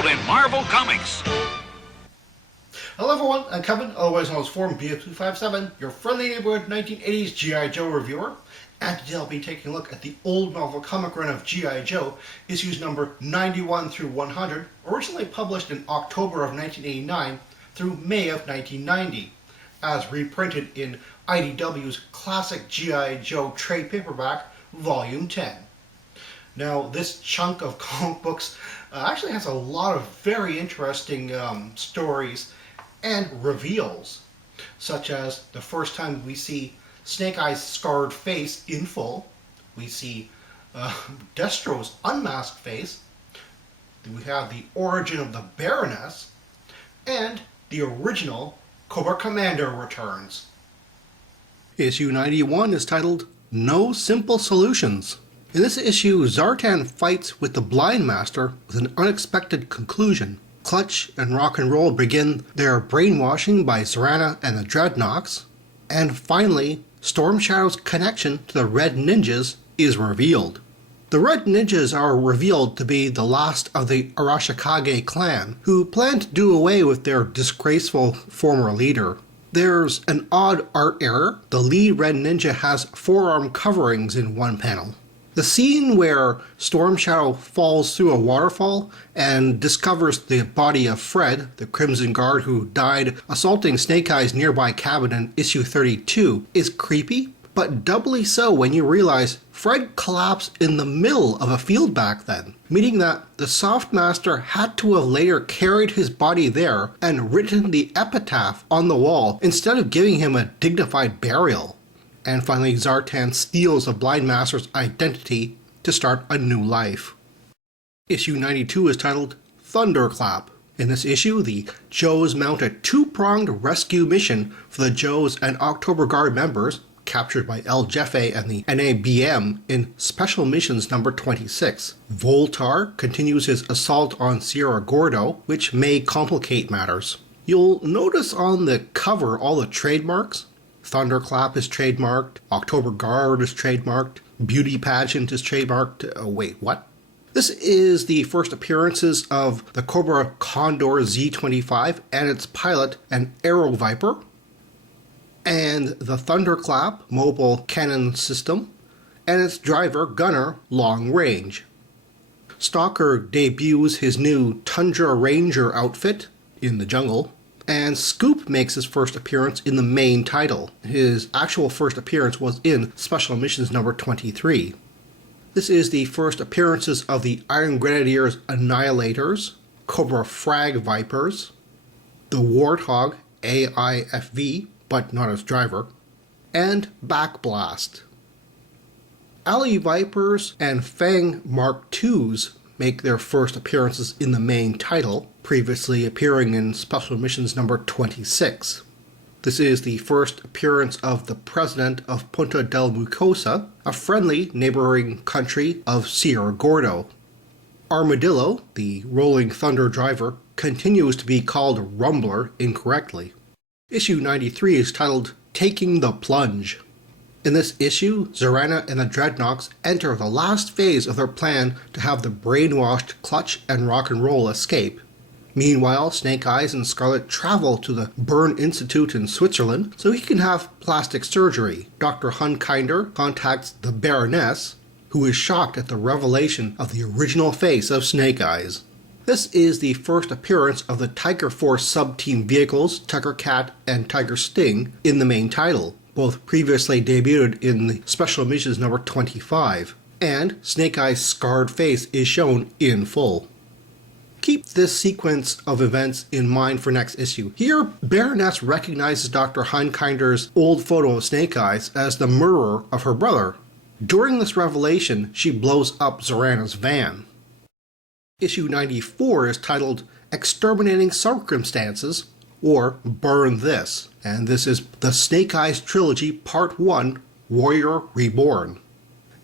out in Marvel Comics. Hello everyone, I'm Kevin, otherwise known as Form BF257, your friendly neighborhood 1980s G.I. Joe reviewer. And today I'll be taking a look at the old Marvel comic run of G.I. Joe, issues number 91 through 100, originally published in October of 1989 through May of 1990, as reprinted in IDW's classic G.I. Joe trade paperback, Volume 10. Now, this chunk of comic books actually has a lot of very interesting stories and reveals, such as the first time we see Snake Eyes' scarred face in full, we see Destro's unmasked face, we have the origin of the Baroness, and the original Cobra Commander returns. Issue 91 is titled No Simple Solutions. In this issue, Zartan fights with the Blind Master with an unexpected conclusion. Clutch and Rock and Roll begin their brainwashing by Zarana and the Dreadnoks, and finally, Storm Shadow's connection to the Red Ninjas is revealed. The Red Ninjas are revealed to be the last of the Arashikage clan, who plan to do away with their disgraceful former leader. There's an odd art error. The lead Red Ninja has forearm coverings in one panel. The scene where Storm Shadow falls through a waterfall and discovers the body of Fred, the Crimson Guard who died assaulting Snake Eyes' nearby cabin in issue 32, is creepy, but doubly so when you realize Fred collapsed in the middle of a field back then, meaning that the Soft Master had to have later carried his body there and written the epitaph on the wall instead of giving him a dignified burial. And finally, Zartan steals the Blind Master's identity to start a new life. Issue 92 is titled Thunderclap. In this issue, the Joes mount a two-pronged rescue mission for the Joes and October Guard members, captured by El Jefe and the NABM in Special Missions number 26. Voltar continues his assault on Sierra Gordo, which may complicate matters. You'll notice on the cover all the trademarks. Thunderclap is trademarked, October Guard is trademarked, Beauty Pageant is trademarked. Wait, what? This is the first appearances of the Cobra Condor Z25 and its pilot, an Aero Viper, and the Thunderclap mobile cannon system, and its driver, gunner, long range. Stalker debuts his new Tundra Ranger outfit in the jungle, and Scoop makes his first appearance in the main title. His actual first appearance was in Special Missions number 23. This is the first appearances of the Iron Grenadiers Annihilators, Cobra Frag Vipers, the Warthog AIFV, but not as driver, and Backblast. Alley Vipers and Fang Mark IIs make their first appearances in the main title, previously appearing in Special Missions number 26. This is the first appearance of the president of Punta del Mucosa, a friendly neighboring country of Sierra Gordo. Armadillo, the Rolling Thunder driver, continues to be called Rumbler incorrectly. Issue 93 is titled Taking the Plunge. In this issue, Zarana and the Dreadnoks enter the last phase of their plan to have the brainwashed Clutch and Rock and Roll escape. Meanwhile, Snake Eyes and Scarlet travel to the Bern Institute in Switzerland so he can have plastic surgery. Dr. Hunkinder contacts the Baroness, who is shocked at the revelation of the original face of Snake Eyes. This is the first appearance of the Tiger Force sub-team vehicles, Tiger Cat and Tiger Sting, in the main title, both previously debuted in the Special Missions number 25, and Snake Eyes' scarred face is shown in full. Keep this sequence of events in mind for next issue. Here, Baroness recognizes Dr. Hunkinder's old photo of Snake Eyes as the murderer of her brother. During this revelation, she blows up Zarana's van. Issue 94 is titled Exterminating Circumstances, or Burn This, and this is the Snake Eyes Trilogy Part 1, Warrior Reborn.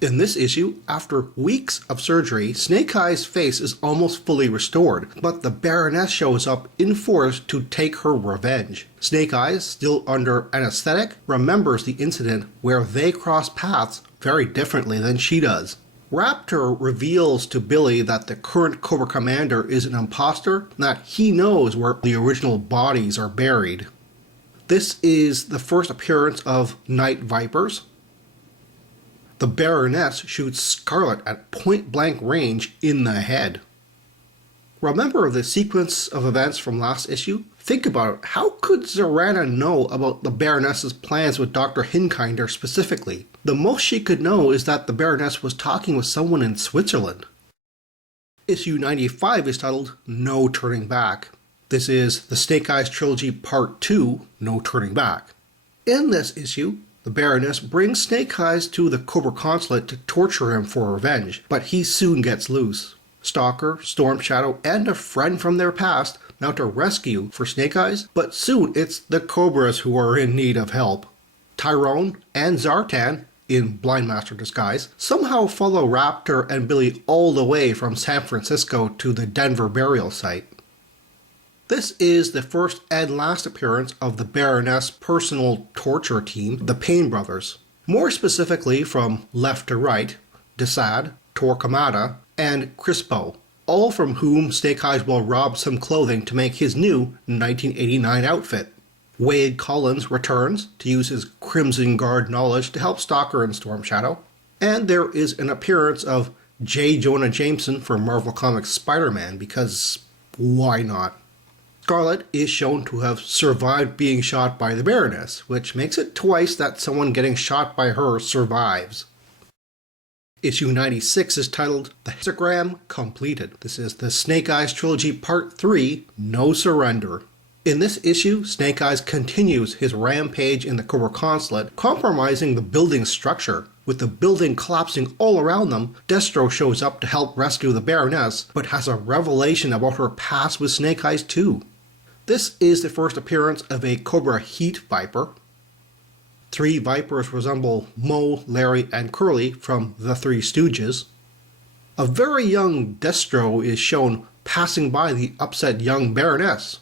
In this issue, after weeks of surgery, Snake Eyes' face is almost fully restored, but the Baroness shows up in force to take her revenge. Snake Eyes, still under anesthetic, remembers the incident where they cross paths very differently than she does. Raptor reveals to Billy that the current Cobra commander is an imposter and that he knows where the original bodies are buried. This is the first appearance of Night Vipers. The Baroness shoots Scarlet at point-blank range in the head. Remember the sequence of events from last issue? Think about it. How could Zorana know about the Baroness's plans with Dr. Hinkinder specifically? The most she could know is that the Baroness was talking with someone in Switzerland. Issue 95 is titled No Turning Back. This is the Snake Eyes Trilogy Part 2, No Turning Back. In this issue, the Baroness brings Snake Eyes to the Cobra consulate to torture him for revenge, but he soon gets loose. Stalker, Storm Shadow, and a friend from their past mount a rescue for Snake Eyes, but soon it's the Cobras who are in need of help. Tyrone and Zartan, in Blind Master disguise, somehow follow Raptor and Billy all the way from San Francisco to the Denver burial site. This is the first and last appearance of the Baroness' personal torture team, the Pain Brothers. More specifically from left to right, Desad, Torquemada, and Crispo, all from whom Snake Eyes will rob some clothing to make his new 1989 outfit. Wade Collins returns to use his Crimson Guard knowledge to help Stalker and Storm Shadow. And there is an appearance of J. Jonah Jameson for Marvel Comics Spider-Man, because why not? Scarlet is shown to have survived being shot by the Baroness, which makes it twice that someone getting shot by her survives. Issue 96 is titled The Hexagram Completed. This is the Snake Eyes Trilogy Part 3, No Surrender. In this issue, Snake Eyes continues his rampage in the Cobra consulate, compromising the building's structure. With the building collapsing all around them, Destro shows up to help rescue the Baroness, but has a revelation about her past with Snake Eyes too. This is the first appearance of a Cobra Heat Viper. 3 Vipers resemble Moe, Larry, and Curly from The Three Stooges. A very young Destro is shown passing by the upset young Baroness.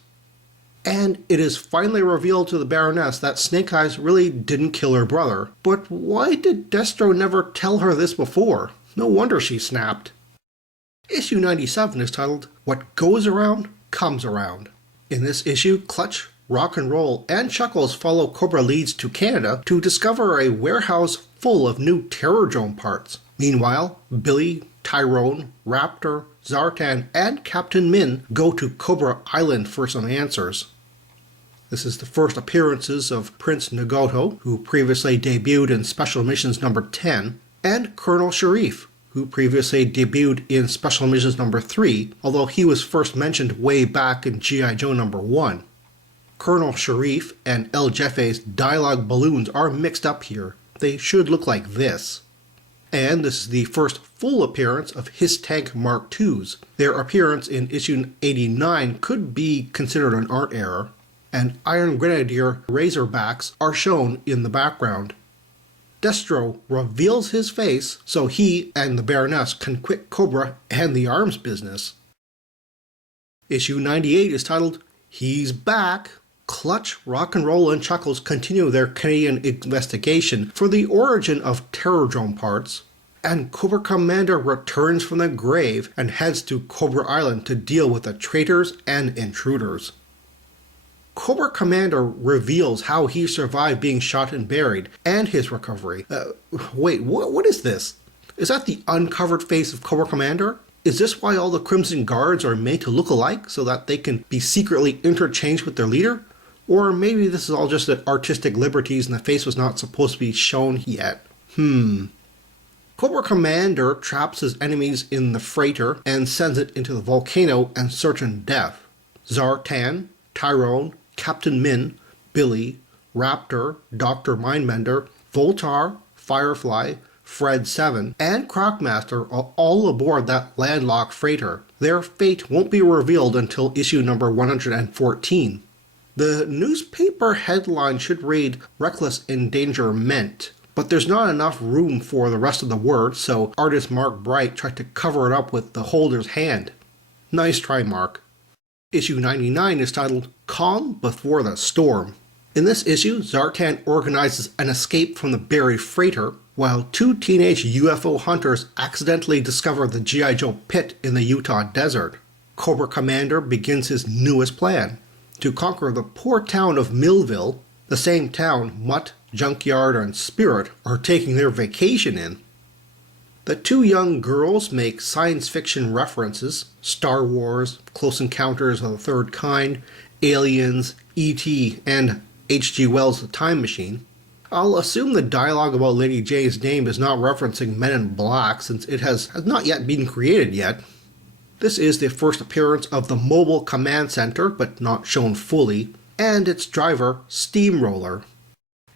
And it is finally revealed to the Baroness that Snake Eyes really didn't kill her brother. But why did Destro never tell her this before? No wonder she snapped. Issue 97 is titled What Goes Around, Comes Around. In this issue, Clutch, Rock and Roll, and Chuckles follow Cobra leads to Canada to discover a warehouse full of new Terror Drone parts. Meanwhile, Billy, Tyrone, Raptor, Zartan, and Captain Min go to Cobra Island for some answers. This is the first appearances of Prince Nagoto, who previously debuted in Special Missions number 10, and Colonel Sharif, who previously debuted in Special Missions number 3, although he was first mentioned way back in G.I. Joe number 1. Colonel Sharif and El Jefe's dialogue balloons are mixed up here. They should look like this. And this is the first full appearance of His Tank Mark IIs. Their appearance in issue 89 could be considered an art error, and Iron Grenadier Razorbacks are shown in the background. Destro reveals his face so he and the Baroness can quit Cobra and the arms business. Issue 98 is titled He's Back. Clutch, Rock and Roll, and Chuckles continue their Canadian investigation for the origin of Terror Drone parts, and Cobra Commander returns from the grave and heads to Cobra Island to deal with the traitors and intruders. Cobra Commander reveals how he survived being shot and buried, and his recovery. Wait, what is this? Is that the uncovered face of Cobra Commander? Is this why all the Crimson Guards are made to look alike, so that they can be secretly interchanged with their leader? Or maybe this is all just artistic liberties and the face was not supposed to be shown yet. Cobra Commander traps his enemies in the freighter and sends it into the volcano and certain death. Zartan, Tyrone, Captain Min, Billy, Raptor, Dr. Mindmender, Voltar, Firefly, Fred 7, and Crocmaster are all aboard that landlocked freighter. Their fate won't be revealed until issue number 114. The newspaper headline should read Reckless Endangerment, but there's not enough room for the rest of the word, so artist Mark Bright tried to cover it up with the holder's hand. Nice try, Mark. Issue 99 is titled Calm Before the Storm. In this issue, Zartan organizes an escape from the buried freighter. While two teenage UFO hunters accidentally discover the G.I. Joe pit in the Utah desert, Cobra Commander begins his newest plan, to conquer the poor town of Millville, the same town Mutt, Junkyard, and Spirit are taking their vacation in. The two young girls make science fiction references: Star Wars, Close Encounters of the Third Kind, Aliens, E.T., and H.G. Wells' The Time Machine. I'll assume the dialogue about Lady Jane's name is not referencing Men in Black, since it has not yet been created yet. This is the first appearance of the Mobile Command Center, but not shown fully, and its driver, Steamroller.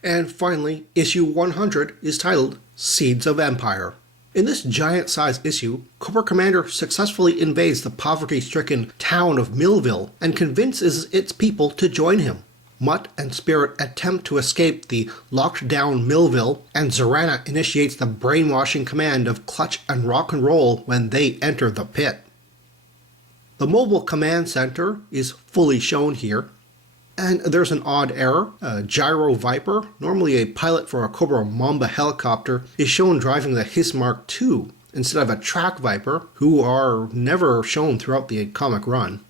And finally, issue 100 is titled Seeds of Empire. In this giant-sized issue, Cobra Commander successfully invades the poverty-stricken town of Millville and convinces its people to join him. Mutt and Spirit attempt to escape the locked-down Millville, and Zorana initiates the brainwashing command of Clutch and Rock and Roll when they enter the pit. The Mobile Command Center is fully shown here, and there's an odd error. A Gyro Viper, normally a pilot for a Cobra Mamba helicopter, is shown driving the Hiss Mark II instead of a Track Viper, who are never shown throughout the comic run.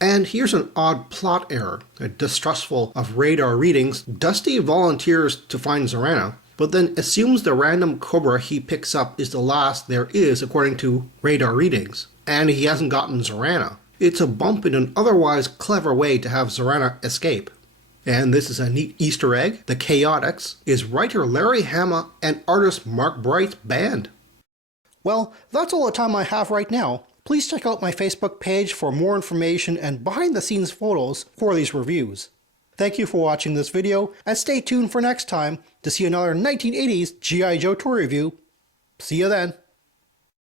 And here's an odd plot error. Distrustful of radar readings, Dusty volunteers to find Zorana, but then assumes the random Cobra he picks up is the last there is according to radar readings, and he hasn't gotten Zorana. It's a bump in an otherwise clever way to have Zorana escape. And this is a neat Easter egg: the Chaotix is writer Larry Hama and artist Mark Bright's band. Well, that's all the time I have right now. Please check out my Facebook page for more information and behind-the-scenes photos for these reviews. Thank you for watching this video, and stay tuned for next time to see another 1980s G.I. Joe toy review. See you then.